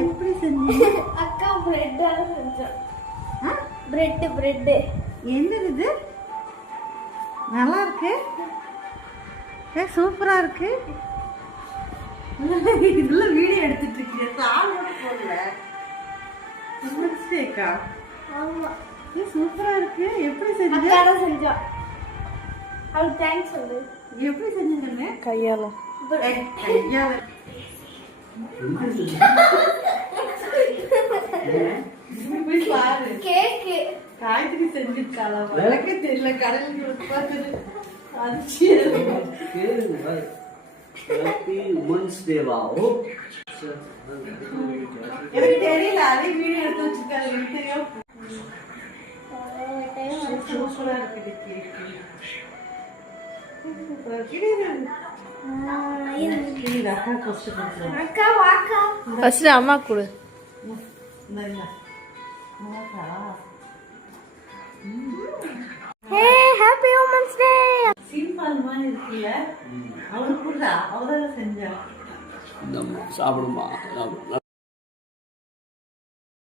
எப்படி செஞ்சீங்க அக்கா? பிரெட்டால செஞ்சோம். பிரெட் என்னது நல்லா இருக்கு. சூப்பரா இருக்கு. இதுல வீடியோ எடுத்துட்டு இருக்கீங்க. சாலோட போடல. மிஸ்டேக்கா? ஆமா. சூப்பரா இருக்கு. எப்படி செஞ்சீங்க? அக்கா தான் செஞ்சோம். அவளுக்கு தேங்க்ஸ் சொல்லு. எப்படி செஞ்சீங்க? கையால. கையால. போய் பாரு. கேக் காய்கறி செஞ்சிருக்காளா? விளக்கே தெரியல. கடலுக்கு பார்க்குது. Happy Women's Day, wow. எனக்கு தெரியல. அதே வீடியோ எடுத்து வச்சிருக்காங்க. எனக்கு தெரியும். சூப்பரா இருக்குது கேக். அக்கா வாக்கா. ஃபர்ஸ்ட் அம்மா கொடு. ஹே ஹேப்பி உமன்ஸ் டே. சிம்பிள் மாதிரி இருக்குல்ல. அவரு கூட அவதான் செஞ்சா. சாப்பிடுமா